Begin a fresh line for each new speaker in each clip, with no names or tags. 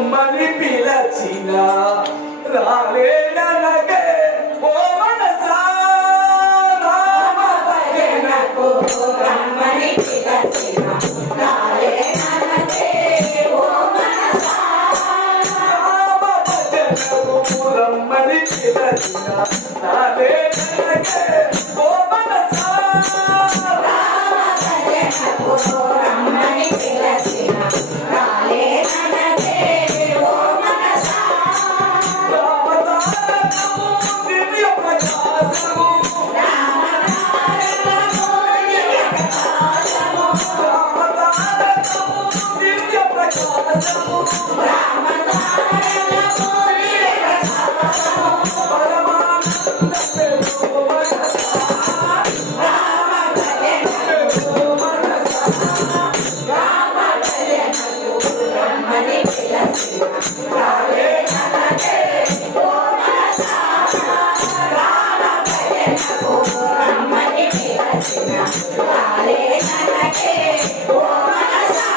రమ్మని పిలచిన రా
ఓ మనసా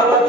Oh,